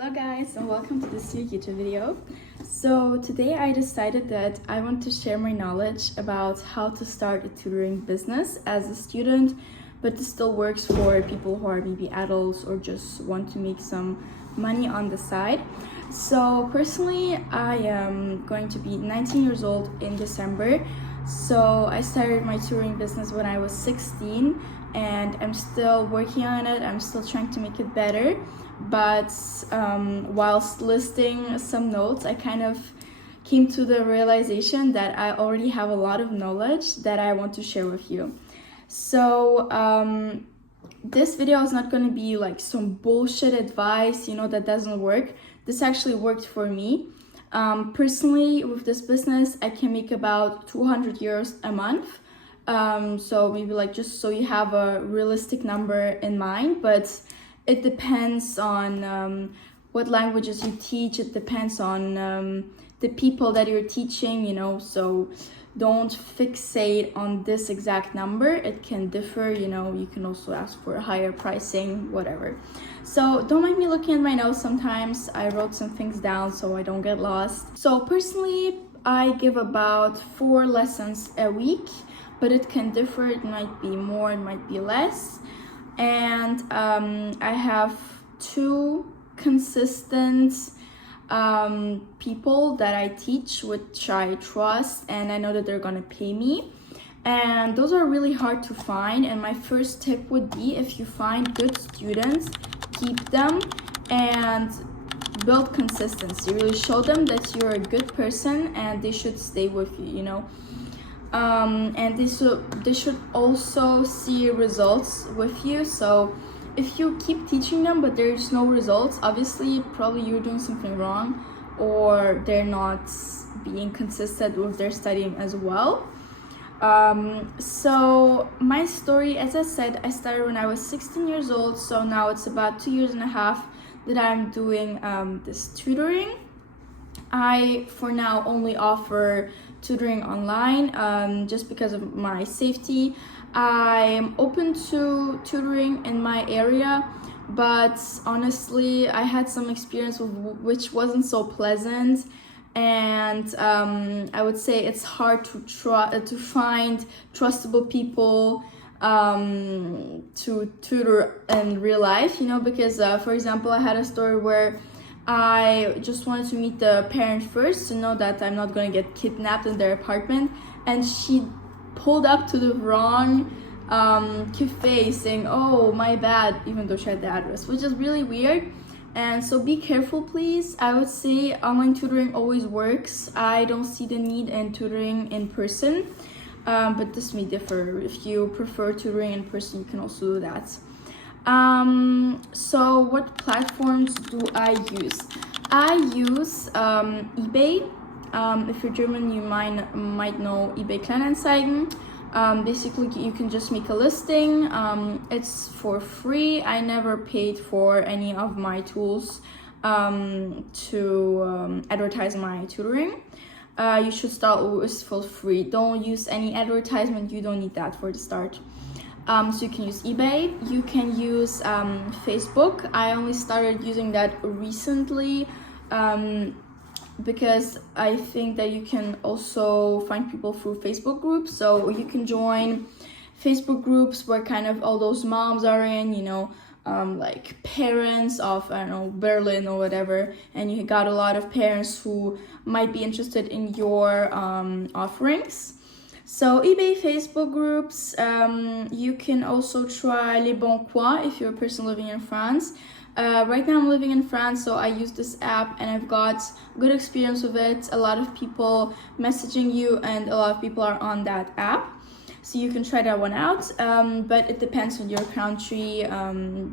Hello guys and welcome to this new YouTube video. So today I decided that I want to share my knowledge about how to start a tutoring business as a student, but this still works for people who are maybe adults or just want to make some money on the side. So personally, I am going to be 19 years old in December. So I started my tutoring business when I was 16 and I'm still working on it. I'm still trying to make it better. But whilst listing some notes, I kind of came to the realization that I already have a lot of knowledge that I want to share with you. So this video is not going to be like some bullshit advice, that doesn't work. This actually worked for me. Personally, with this business, I can make about 200 euros a month. So maybe like just so you have a realistic number in mind, but it depends on what languages you teach. It depends on the people that you're teaching, so don't fixate on this exact number. It can differ, you can also ask for higher pricing, whatever. So don't mind me looking at my notes sometimes. I wrote some things down so I don't get lost. So personally, I give about 4 lessons a week, but it can differ. It might be more, it might be less. And I have 2 consistent people that I teach, which I trust, and I know that they're gonna pay me. And those are really hard to find. And my first tip would be, if you find good students, keep them and build consistency. Really show them that you're a good person and they should stay with you, and they should also see results with you. So if you keep teaching them but there's no results, obviously probably you're doing something wrong, or they're not being consistent with their studying as well. So my story, as I said, I started when I was 16 years old, so now it's about 2.5 years that I'm doing this tutoring. I for now only offer tutoring online, just because of my safety. I'm open to tutoring in my area, but honestly I had some experience which wasn't so pleasant, and I would say it's hard to find trustable people to tutor in real life, because for example, I had a story where I just wanted to meet the parent first to know that I'm not going to get kidnapped in their apartment, and she pulled up to the wrong cafe saying, "Oh, my bad," even though she had the address, which is really weird. And so be careful, please. I would say online tutoring always works. I don't see the need in tutoring in person, but this may differ. If you prefer tutoring in person, you can also do that. So what platforms do I use? I use eBay. If you're German, you might know eBay Kleinanzeigen. Basically, you can just make a listing. It's for free. I never paid for any of my tools to advertise my tutoring. You should start with for free. Don't use any advertisement. You don't need that for the start. So you can use eBay, you can use Facebook. I only started using that recently because I think that you can also find people through Facebook groups. So you can join Facebook groups where kind of all those moms are in, like parents of, I don't know, Berlin or whatever, and you got a lot of parents who might be interested in your offerings. So eBay, Facebook groups. You can also try Les Bons Coins if you're a person living in France. Right now I'm living in France, so I use this app and I've got good experience with it. A lot of people messaging you and a lot of people are on that app. So you can try that one out, but it depends on your country.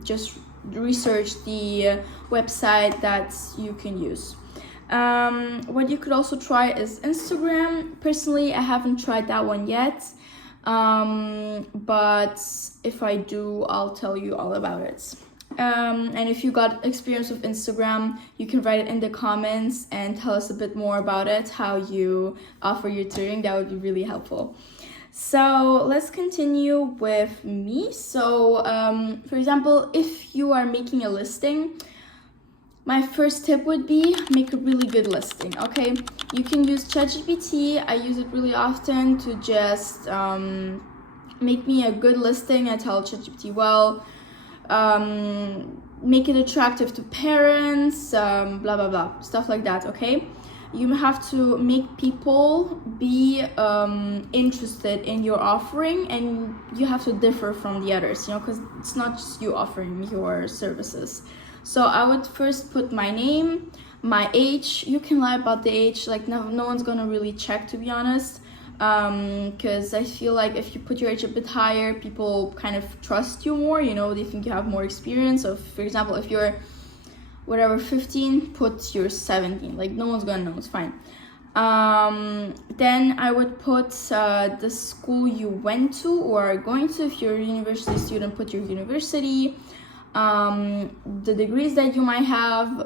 Just research the website that you can use. What you could also try is Instagram. Personally, I haven't tried that one yet, but if I do, I'll tell you all about it. And if you got experience with Instagram, you can write it in the comments and tell us a bit more about it, how you offer your tutoring. That would be really helpful. So let's continue with me. So for example, if you are making a listing, my first tip would be make a really good listing, okay? You can use ChatGPT. I use it really often to just make me a good listing. I tell ChatGPT, well, make it attractive to parents, blah, blah, blah, stuff like that, okay? You have to make people be interested in your offering, and you have to differ from the others, because it's not just you offering your services. So I would first put my name, my age. You can lie about the age, like no one's gonna really check, to be honest, because I feel like if you put your age a bit higher, people kind of trust you more, they think you have more experience. So for example, if you're 15, put you're 17, like no one's gonna know, it's fine. Then I would put the school you went to or are going to. If you're a university student, put your university, the degrees that you might have.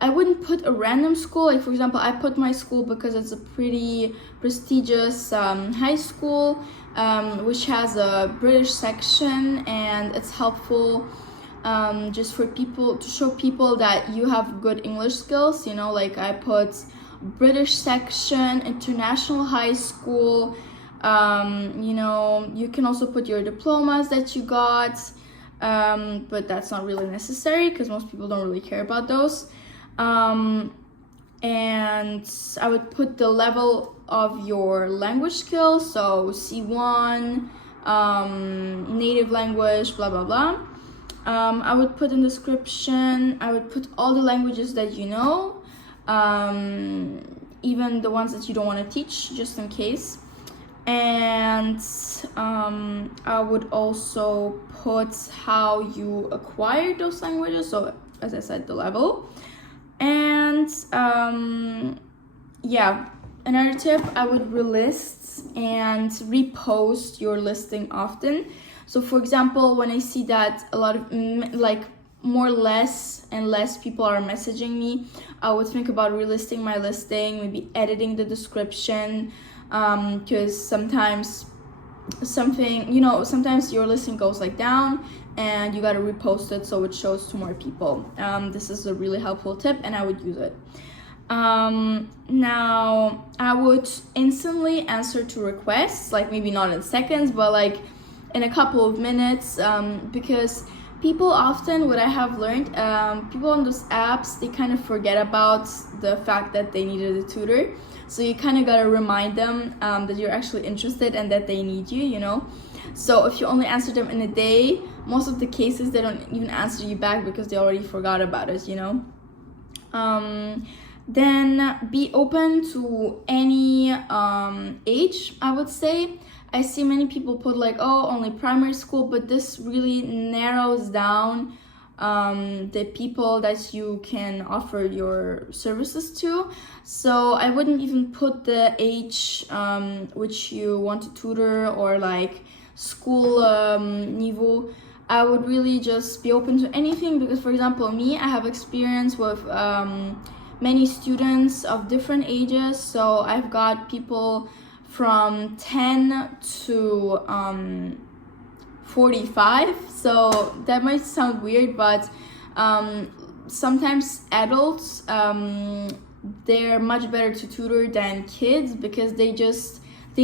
I wouldn't put a random school. Like for example, I put my school because it's a pretty prestigious high school, which has a British section, and it's helpful just for people, to show people that you have good English skills, like I put British section, international high school. You can also put your diplomas that you got, but that's not really necessary because most people don't really care about those. And I would put the level of your language skills, so C1, native language, blah blah blah. I would put in description, I would put all the languages that you know, even the ones that you don't want to teach, just in case. And I would also put how you acquired those languages, so as I said, the level. And another tip, I would relist and repost your listing often. So for example, when I see that a lot of less and less people are messaging me, I would think about relisting my listing, maybe editing the description, because sometimes sometimes your listing goes down and you got to repost it so it shows to more people. This is a really helpful tip and I would use it. Now I would instantly answer to requests, maybe not in seconds, but in a couple of minutes, because people often, what I have learned, people on those apps, they kind of forget about the fact that they needed a tutor. So you kind of got to remind them that you're actually interested and that they need you, So if you only answer them in a day, most of the cases they don't even answer you back because they already forgot about it, Then be open to any age, I would say. I see many people put only primary school, but this really narrows down the people that you can offer your services to. So I wouldn't even put the age which you want to tutor or school niveau. I would really just be open to anything because, for example, me, I have experience with many students of different ages. So I've got people from 10 to 45. So that might sound weird, but sometimes adults, they're much better to tutor than kids because they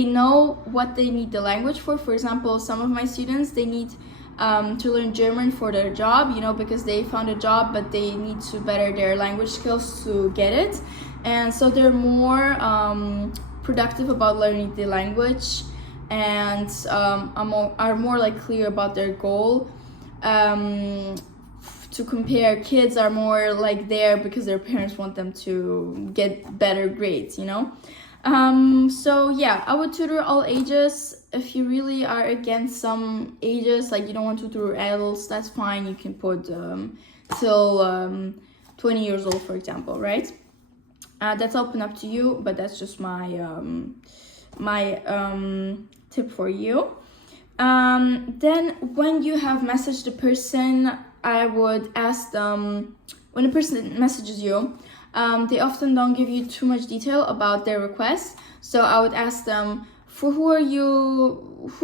know what they need the language for. For example, some of my students, they need to learn German for their job, because they found a job, but they need to better their language skills to get it. And so they're more productive about learning the language and are more clear about their goal. To compare, kids are more there because their parents want them to get better grades, So yeah, I would tutor all ages. If you really are against some ages, you don't want to tutor adults, that's fine. You can put till 20 years old, for example, right? That's open up to you, but that's just my tip for you. Then when you have messaged the person, I would ask them, when a person messages you, they often don't give you too much detail about their request. So I would ask them, who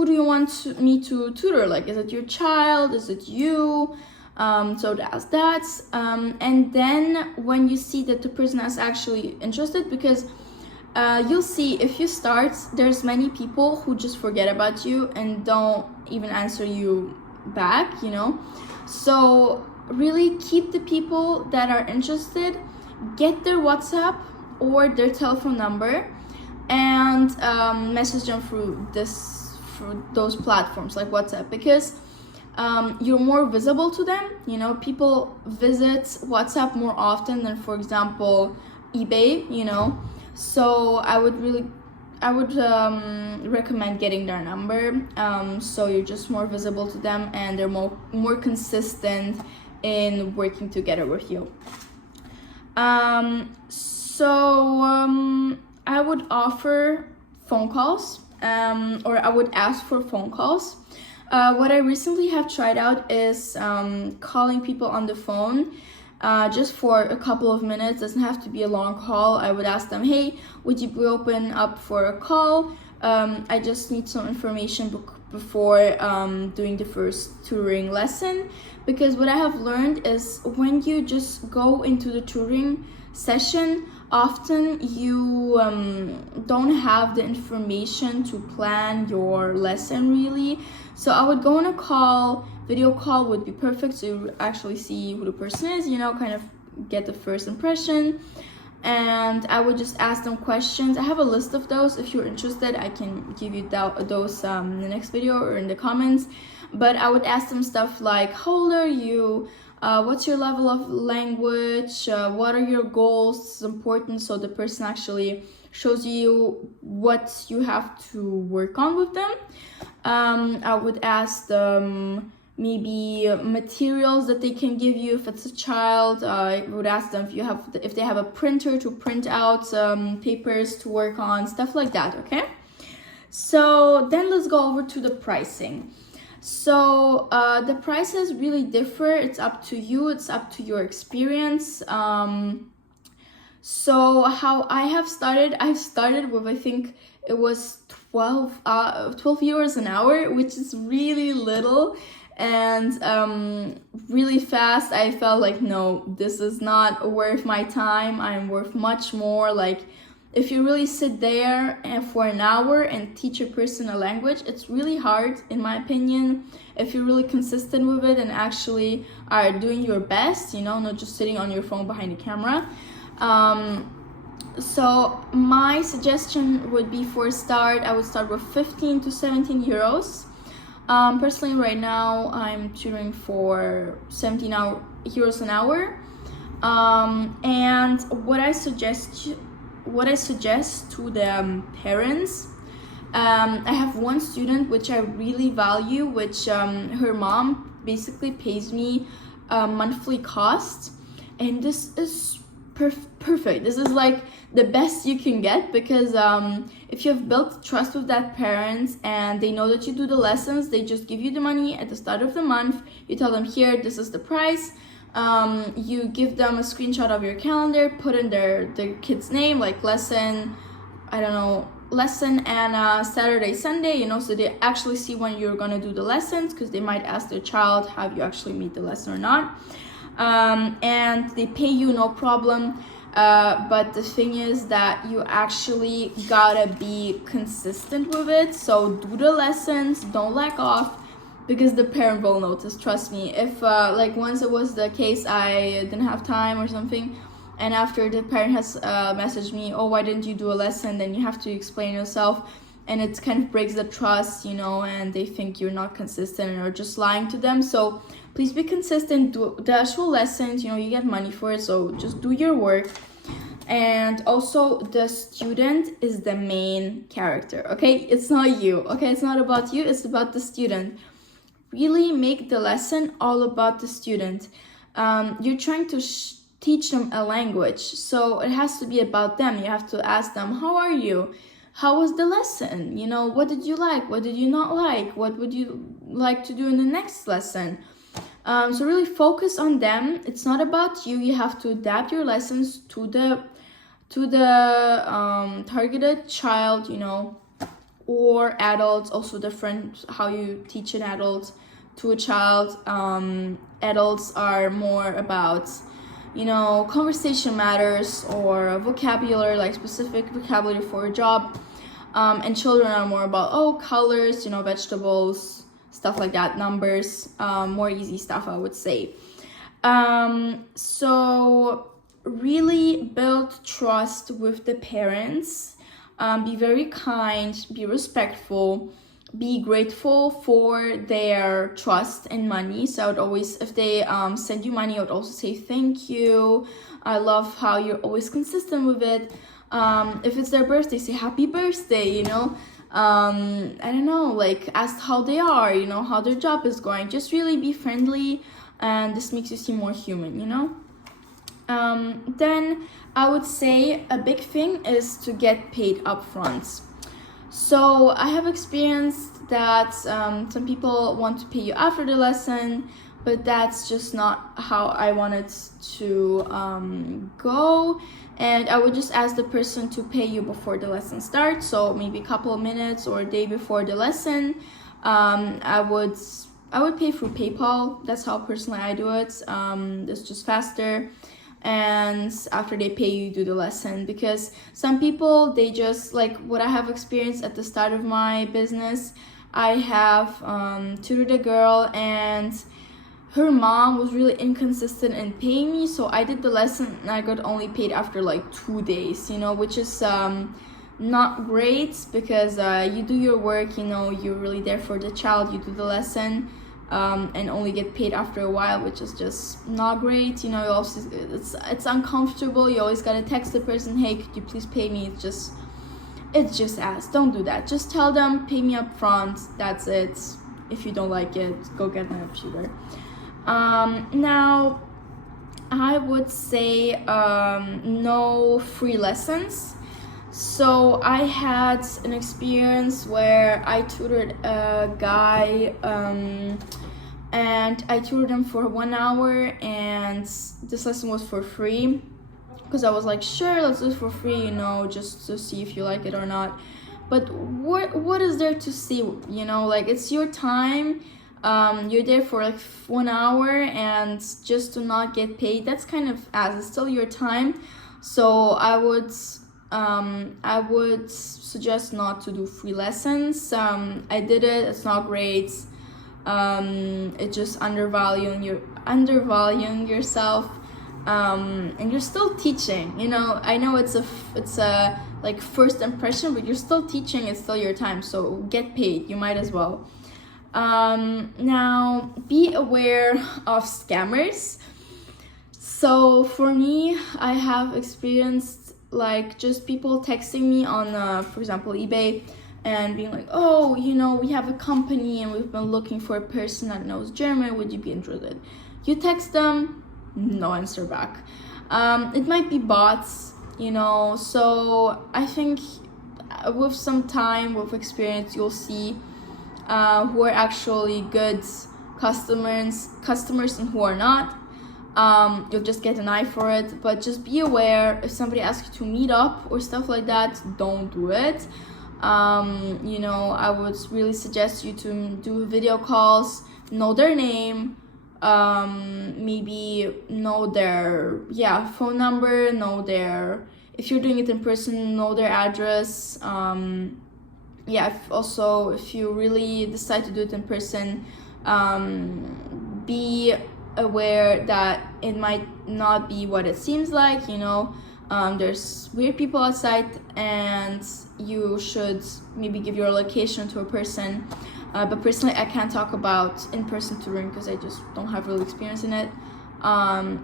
do you want me to tutor? Is it your child? Is it you? So that's that. And then when you see that the person is actually interested, because you'll see if you start, there's many people who just forget about you and don't even answer you back, you know. So really keep the people that are interested, get their WhatsApp or their telephone number, and message them through those platforms like WhatsApp, because you're more visible to them. You know, people visit WhatsApp more often than, for example, eBay, you know. So I would recommend getting their number, so you're just more visible to them and they're more consistent in working together with you. I would offer phone calls, or I would ask for phone calls. What I recently have tried out is calling people on the phone, just for a couple of minutes. Doesn't have to be a long call. I would ask them, hey, would you be open up for a call? I just need some information before doing the first tutoring lesson, because what I have learned is when you just go into the tutoring session, often you don't have the information to plan your lesson really. So I would go on a call. Video call would be perfect, so you actually see who the person is, you know, kind of get the first impression. And I would just ask them questions. I have a list of those. If you're interested, I can give you those in the next video or in the comments. But I would ask them stuff like, how old are you? What's your level of language? What are your goals? It's important, so the person actually shows you what you have to work on with them. I would ask them maybe materials that they can give you. If it's a child, I would ask them if they have a printer to print out papers to work on, stuff like that. Okay, so then let's go over to the pricing. So the prices really differ. It's up to you, it's up to your experience. So how I have started, I started with, I think it was 12 euros an hour, which is really little. And really fast I felt like, no, this is not worth my time. I'm worth much more. Like, if you really sit there and for an hour and teach a person a language, it's really hard, in my opinion. If you're really consistent with it and actually are doing your best, you know, not just sitting on your phone behind the camera. So my suggestion would be, for a start, I would start with 15 to 17 euros. Personally, right now, I'm tutoring for 17 euros an hour. And what I suggest to the parents, I have one student which I really value, which her mom basically pays me a monthly cost, and this is perfect. This is like the best you can get, because if you have built trust with that parent and they know that you do the lessons, they just give you the money at the start of the month. You tell them, here, this is the price. You give them a screenshot of your calendar, put in their kid's name, like lesson, I don't know, lesson and Saturday, Sunday, you know, so they actually see when you're gonna do the lessons, because they might ask their child, have you actually made the lesson or not? And they pay you, no problem. But the thing is that you actually gotta be consistent with it. So do the lessons, don't lack off, because the parent will notice, trust me. If like once it was the case, I didn't have time or something, and after the parent has messaged me, oh, why didn't you do a lesson? Then you have to explain yourself, and it kind of breaks the trust, you know, and they think you're not consistent and you're just lying to them. So please be consistent, do the actual lessons, you know, you get money for it, so just do your work. And also, the student is the main character, okay? It's not you, okay? It's not about you, it's about the student. Really make the lesson all about the student. You're trying to teach them a language, so it has to be about them. You have to ask them, how are you? How was the lesson? You know, what did you like? What did you not like? What would you like to do in the next lesson? So really focus on them. It's not about you. You have to adapt your lessons to the targeted child, you know, or adults. Also different how you teach an adult to a child. Adults are more about, you know, conversation matters or vocabulary, like specific vocabulary for a job. And children are more about, colors, you know, vegetables, stuff like that, numbers, more easy stuff, I would say. So really build trust with the parents. Be very kind, be respectful, be grateful for their trust and money. So I would always, if they send you money, I would also say thank you. I love how you're always consistent with it. If it's their birthday, say happy birthday, you know. I don't know, like ask how they are, you know, how their job is going. Just really be friendly, and this makes you seem more human, you know. Then I would say a big thing is to get paid upfront. So I have experienced that some people want to pay you after the lesson, but that's just not how I wanted to go. And I would just ask the person to pay you before the lesson starts, so maybe a couple of minutes or a day before the lesson. I would pay through PayPal. That's how personally I do it. It's just faster. And after they pay you, do the lesson, because some people, they just, like what I have experienced at the start of my business, I have tutored a girl and her mom was really inconsistent in paying me, so I did the lesson and I got only paid after like 2 days, you know, which is not great, because you do your work, you know, you're really there for the child, you do the lesson, and only get paid after a while, which is just not great, you know. You also, it's uncomfortable. You always gotta text the person, hey, could you please pay me? It's just ask. Don't do that. Just tell them, pay me up front. That's it. If you don't like it, go get another tutor. Now I would say no free lessons. So I had an experience where I tutored a guy, and I tutored him for 1 hour, and this lesson was for free, because I was like, sure, let's do it for free, you know, just to see if you like it or not. But what is there to see, you know, like, it's your time, you're there for like 1 hour, and just to not get paid, that's kind of it's still your time. So I would suggest not to do free lessons. I did it, it's not great. It's just undervaluing yourself, and you're still teaching, you know. I know it's a like first impression, but you're still teaching, it's still your time, so get paid, you might as well. Now be aware of scammers. So for me, I have experienced like just people texting me on for example eBay, and being like, oh, you know, we have a company and we've been looking for a person that knows German, would you be interested? You text them, no answer back. It might be bots, you know. So I think with some time, with experience, you'll see who are actually good customers and who are not. You'll just get an eye for it, but just be aware, if somebody asks you to meet up or stuff like that, don't do it. You know, I would really suggest you to do video calls, know their name, maybe know their phone number, know their, if you're doing it in person, know their address. If you really decide to do it in person, be aware that it might not be what it seems like, you know. There's weird people outside, and you should maybe give your location to a person, but personally I can't talk about in-person tutoring because I just don't have real experience in it.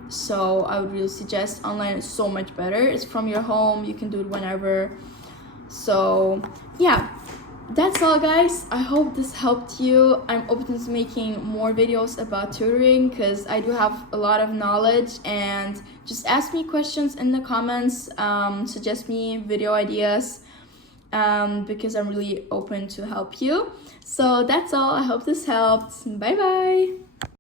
So I would really suggest online is so much better. It's from your home, you can do it whenever. So yeah, that's all, guys. I hope this helped you. I'm open to making more videos about tutoring because I do have a lot of knowledge, and just ask me questions in the comments, suggest me video ideas, because I'm really open to help you. So that's all. I hope this helped. Bye bye.